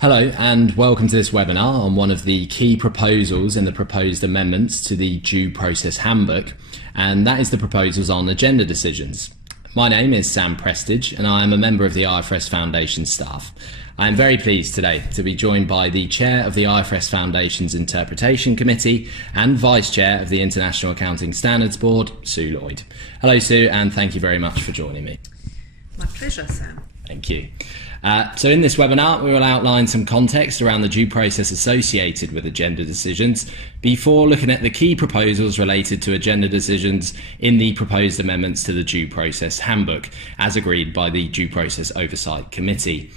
Hello and welcome to this webinar on one of the key proposals in the proposed amendments to the Due Process Handbook, and that is the proposals on agenda decisions. My name is Sam Prestidge and I am a member of the IFRS Foundation staff. I am very pleased today to be joined by the Chair of the IFRS Foundation's Interpretation Committee and Vice Chair of the International Accounting Standards Board, Sue Lloyd. Hello Sue, and thank you very much for joining me. My pleasure, Sam. Thank you. So in this webinar, we will outline some context around the due process associated with agenda decisions before looking at the key proposals related to agenda decisions in the proposed amendments to the Due Process Handbook, as agreed by the Due Process Oversight Committee.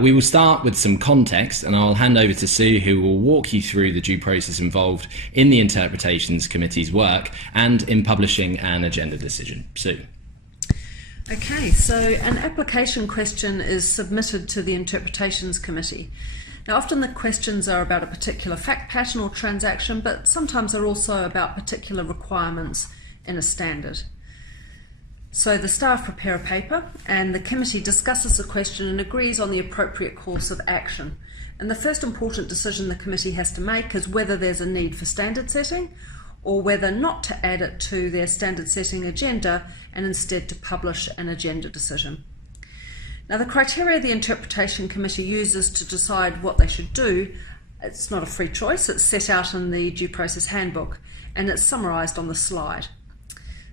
We will start with some context, and I'll hand over to Sue, who will walk you through the due process involved in the Interpretations Committee's work and in publishing an agenda decision. Sue. Okay, so an application question is submitted to the Interpretations Committee. Now, often the questions are about a particular fact pattern or transaction, but sometimes they're also about particular requirements in a standard. So the staff prepare a paper and the committee discusses the question and agrees on the appropriate course of action. And the first important decision the committee has to make is whether there's a need for standard setting or whether not to add it to their standard setting agenda and instead to publish an agenda decision. Now, the criteria the Interpretation Committee uses to decide what they should do, it's not a free choice, it's set out in the Due Process Handbook and it's summarised on the slide.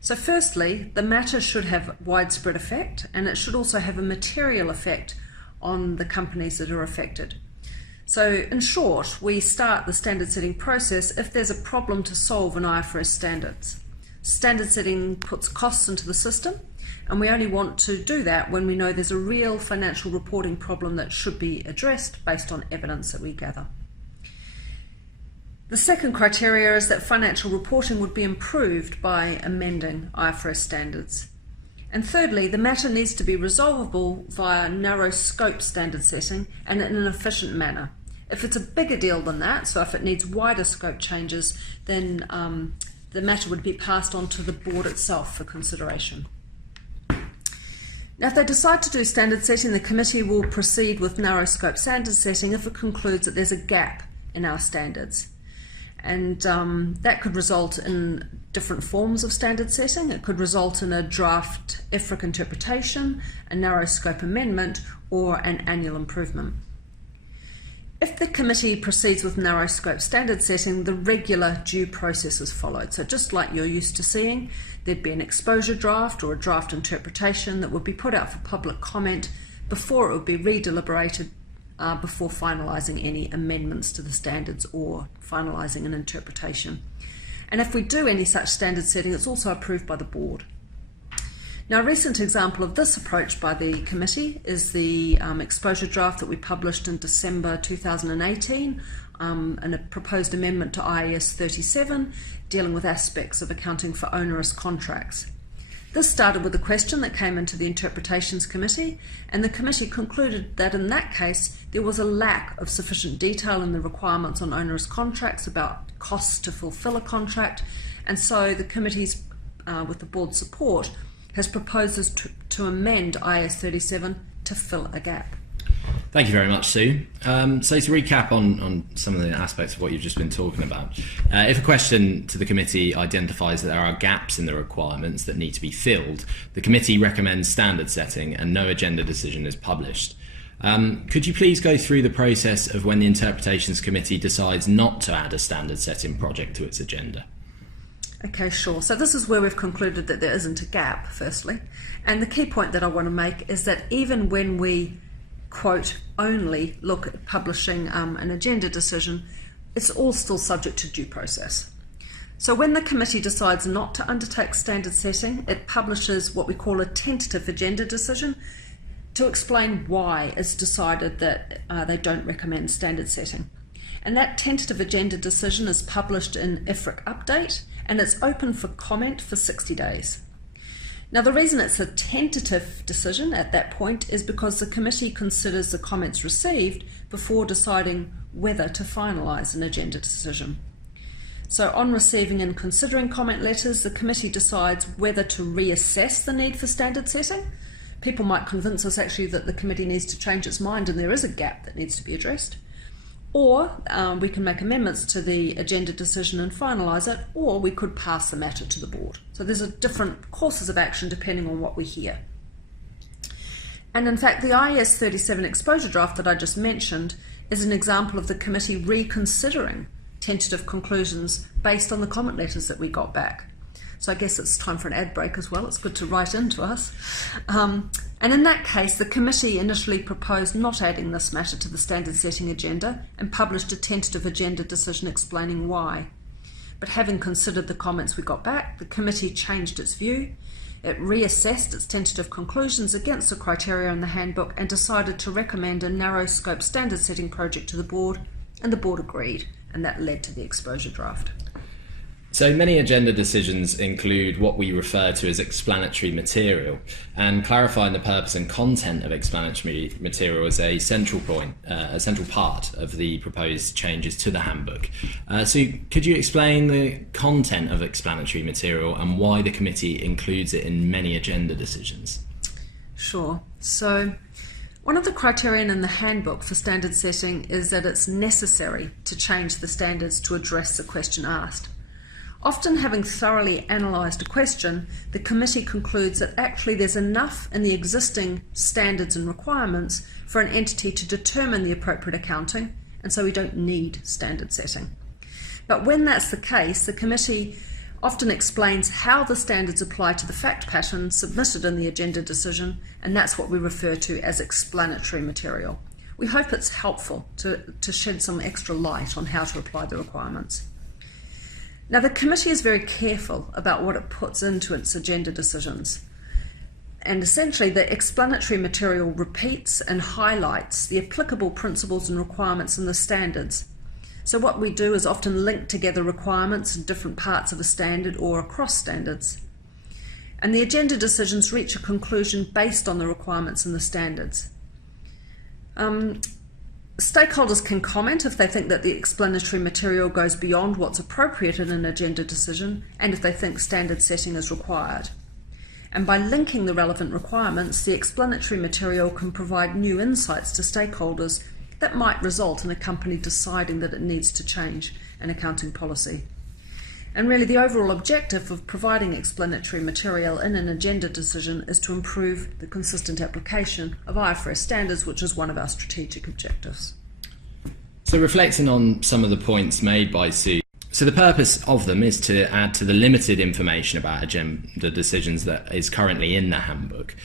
So firstly, the matter should have widespread effect and it should also have a material effect on the companies that are affected. So in short, we start the standard setting process if there's a problem to solve in IFRS standards. Standard setting puts costs into the system, and we only want to do that when we know there's a real financial reporting problem that should be addressed based on evidence that we gather. The second criteria is that financial reporting would be improved by amending IFRS standards. And thirdly, the matter needs to be resolvable via narrow scope standard setting and in an efficient manner. If it's a bigger deal than that, so if it needs wider scope changes, then the matter would be passed on to the board itself for consideration. Now, if they decide to do standard setting, the committee will proceed with narrow scope standard setting if it concludes that there's a gap in our standards. And that could result in different forms of standard setting. It could result in a draft IFRS interpretation, a narrow scope amendment, or an annual improvement. If the committee proceeds with narrow scope standard setting, the regular due process is followed. So just like you're used to seeing, there'd be an exposure draft or a draft interpretation that would be put out for public comment before it would be re-deliberated before finalising any amendments to the standards or finalising an interpretation. And if we do any such standard setting, it's also approved by the board. Now, a recent example of this approach by the committee is the exposure draft that we published in December 2018 and a proposed amendment to IAS 37 dealing with aspects of accounting for onerous contracts. This started with a question that came into the Interpretations Committee, and the committee concluded that in that case there was a lack of sufficient detail in the requirements on onerous contracts about costs to fulfil a contract, and so the committee's, with the board's support, has proposed us to amend IAS 37 to fill a gap. Thank you very much, Sue. So to recap on some of the aspects of what you've just been talking about, if a question to the committee identifies that there are gaps in the requirements that need to be filled, the committee recommends standard setting and no agenda decision is published. Could you please go through the process of when the Interpretations Committee decides not to add a standard setting project to its agenda? Okay, sure. So this is where we've concluded that there isn't a gap, firstly. And the key point that I want to make is that even when we, quote, only look at publishing an agenda decision, it's all still subject to due process. So when the committee decides not to undertake standard setting, it publishes what we call a tentative agenda decision to explain why it's decided that they don't recommend standard setting. And that tentative agenda decision is published in IFRS Update, and it's open for comment for 60 days. Now, the reason it's a tentative decision at that point is because the committee considers the comments received before deciding whether to finalise an agenda decision. So on receiving and considering comment letters, the committee decides whether to reassess the need for standard setting people might convince us actually that the committee needs to change its mind and there is a gap that needs to be addressed. Or we can make amendments to the agenda decision and finalise it, or we could pass the matter to the board. So there's different courses of action depending on what we hear. And in fact, the IAS 37 exposure draft that I just mentioned is an example of the committee reconsidering tentative conclusions based on the comment letters that we got back. So I guess it's time for an ad break as well. It's good to write into us. And in that case, the committee initially proposed not adding this matter to the standard setting agenda and published a tentative agenda decision explaining why. But having considered the comments we got back, the committee changed its view. It reassessed its tentative conclusions against the criteria in the handbook and decided to recommend a narrow scope standard setting project to the board, and the board agreed, and that led to the exposure draft. So many agenda decisions include what we refer to as explanatory material, and clarifying the purpose and content of explanatory material is a central point, a central part of the proposed changes to the handbook. So could you explain the content of explanatory material and why the committee includes it in many agenda decisions? Sure. So one of the criterion in the handbook for standard setting is that it's necessary to change the standards to address the question asked. Often, having thoroughly analysed a question, the committee concludes that actually there's enough in the existing standards and requirements for an entity to determine the appropriate accounting, and so we don't need standard setting. But when that's the case, the committee often explains how the standards apply to the fact pattern submitted in the agenda decision, and that's what we refer to as explanatory material. We hope it's helpful to shed some extra light on how to apply the requirements. Now, the committee is very careful about what it puts into its agenda decisions. And essentially, the explanatory material repeats and highlights the applicable principles and requirements in the standards. So what we do is often link together requirements in different parts of a standard or across standards. And the agenda decisions reach a conclusion based on the requirements in the standards. Stakeholders can comment if they think that the explanatory material goes beyond what's appropriate in an agenda decision and if they think standard setting is required. And by linking the relevant requirements, the explanatory material can provide new insights to stakeholders that might result in a company deciding that it needs to change an accounting policy. And really, the overall objective of providing explanatory material in an agenda decision is to improve the consistent application of IFRS standards, which is one of our strategic objectives. So reflecting on some of the points made by Sue, so the purpose of them is to add to the limited information about agenda decisions that is currently in the handbook.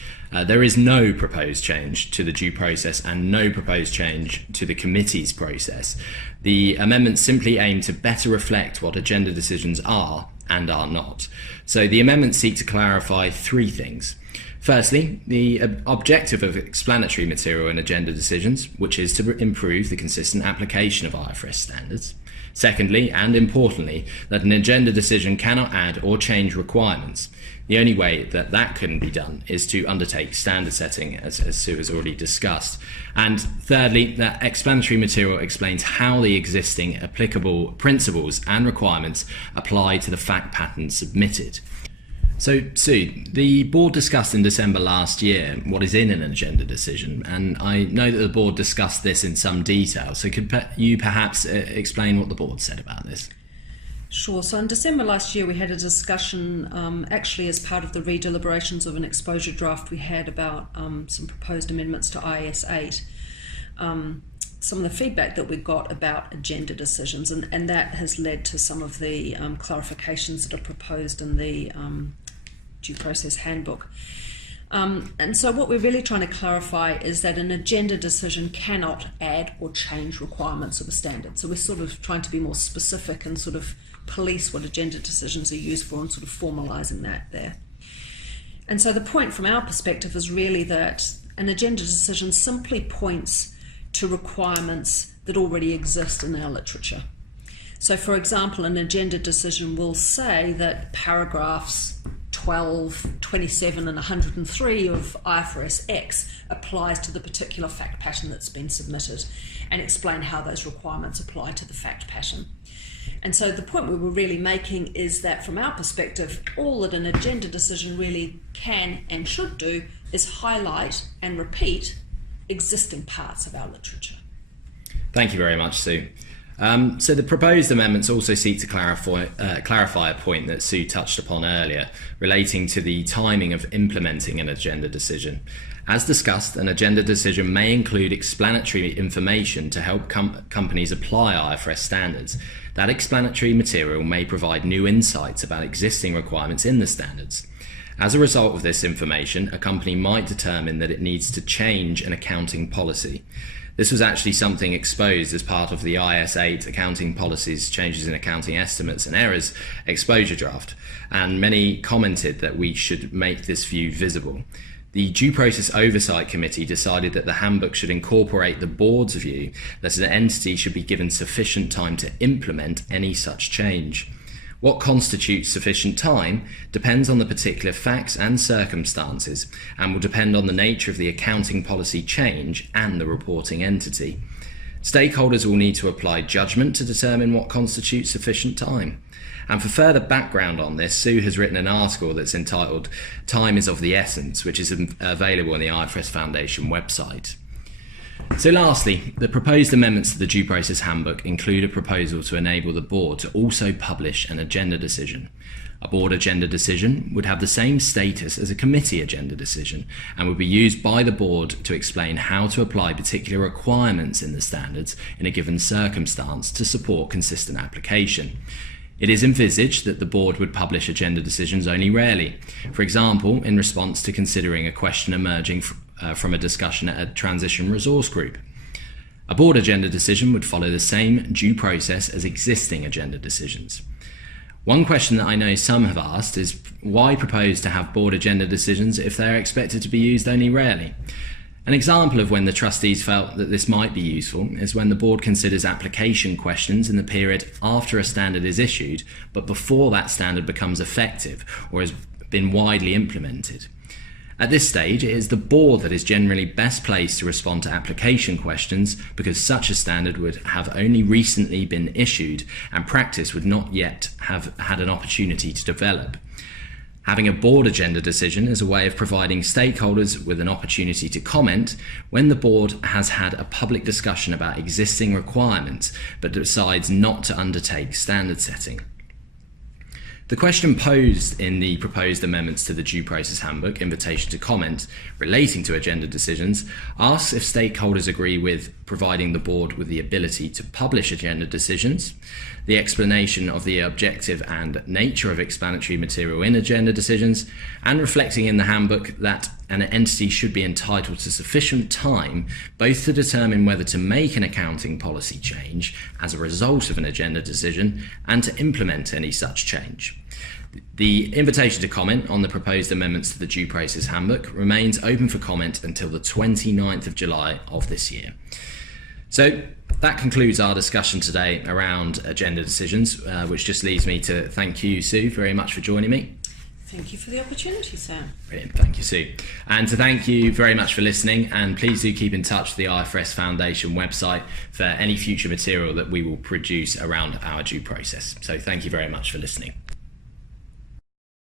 There is no proposed change to the due process and no proposed change to the committee's process. The amendments simply aim to better reflect what agenda decisions are and are not. So the amendments seek to clarify three things. Firstly, the objective of explanatory material in agenda decisions, which is to improve the consistent application of IFRS standards. Secondly, and importantly, that an agenda decision cannot add or change requirements. The only way that that can be done is to undertake standard setting, as Sue has already discussed. And thirdly, that explanatory material explains how the existing applicable principles and requirements apply to the fact pattern submitted. So, Sue, the board discussed in December last year what is in an agenda decision, and I know that the board discussed this in some detail. So could you perhaps explain what the board said about this? Sure. So in December last year, we had a discussion, actually as part of the redeliberations of an exposure draft we had about some proposed amendments to IAS 8. Some of the feedback that we got about agenda decisions, and that has led to some of the clarifications that are proposed in the Due Process Handbook. And so what we're really trying to clarify is that an agenda decision cannot add or change requirements of a standard. So we're sort of trying to be more specific and sort of police what agenda decisions are used for and sort of formalising that there. And so the point from our perspective is really that an agenda decision simply points to requirements that already exist in our literature. So for example, an agenda decision will say that paragraphs 12, 27 and 103 of IFRS X applies to the particular fact pattern that's been submitted and explain how those requirements apply to the fact pattern. And so the point we were really making is that from our perspective, all that an agenda decision really can and should do is highlight and repeat existing parts of our literature. Thank you very much, Sue. So the proposed amendments also seek to clarify a point that Sue touched upon earlier, relating to the timing of implementing an agenda decision. As discussed, an agenda decision may include explanatory information to help companies apply IFRS standards. That explanatory material may provide new insights about existing requirements in the standards. As a result of this information, a company might determine that it needs to change an accounting policy. This was actually something exposed as part of the IS 8 Accounting Policies, Changes in Accounting Estimates and Errors exposure draft, and many commented that we should make this view visible. The Due Process Oversight Committee decided that the handbook should incorporate the board's view that an entity should be given sufficient time to implement any such change. What constitutes sufficient time depends on the particular facts and circumstances, and will depend on the nature of the accounting policy change and the reporting entity. Stakeholders will need to apply judgment to determine what constitutes sufficient time. And for further background on this, Sue has written an article that's entitled "Time is of the Essence," which is available on the IFRS Foundation website. So lastly, the proposed amendments to the Due Process Handbook include a proposal to enable the board to also publish an agenda decision. A board agenda decision would have the same status as a committee agenda decision and would be used by the board to explain how to apply particular requirements in the standards in a given circumstance to support consistent application. It is envisaged that the board would publish agenda decisions only rarely, for example, in response to considering a question emerging from a discussion at a transition resource group. A board agenda decision would follow the same due process as existing agenda decisions. One question that I know some have asked is why propose to have board agenda decisions if they are expected to be used only rarely? An example of when the trustees felt that this might be useful is when the board considers application questions in the period after a standard is issued, but before that standard becomes effective or has been widely implemented. At this stage, it is the board that is generally best placed to respond to application questions because such a standard would have only recently been issued and practice would not yet have had an opportunity to develop. Having a board agenda decision is a way of providing stakeholders with an opportunity to comment when the board has had a public discussion about existing requirements but decides not to undertake standard setting. The question posed in the proposed amendments to the Due Process Handbook, Invitation to Comment, relating to agenda decisions, asks if stakeholders agree with providing the board with the ability to publish agenda decisions, the explanation of the objective and nature of explanatory material in agenda decisions, and reflecting in the handbook that an entity should be entitled to sufficient time both to determine whether to make an accounting policy change as a result of an agenda decision and to implement any such change. The invitation to comment on the proposed amendments to the Due Process Handbook remains open for comment until the 29th of July of this year. So that concludes our discussion today around agenda decisions, which just leaves me to thank you, Sue, very much for joining me. Thank you for the opportunity, Sam. Brilliant, thank you, Sue. And to thank you very much for listening, and please do keep in touch with the IFRS Foundation website for any future material that we will produce around our due process. So thank you very much for listening.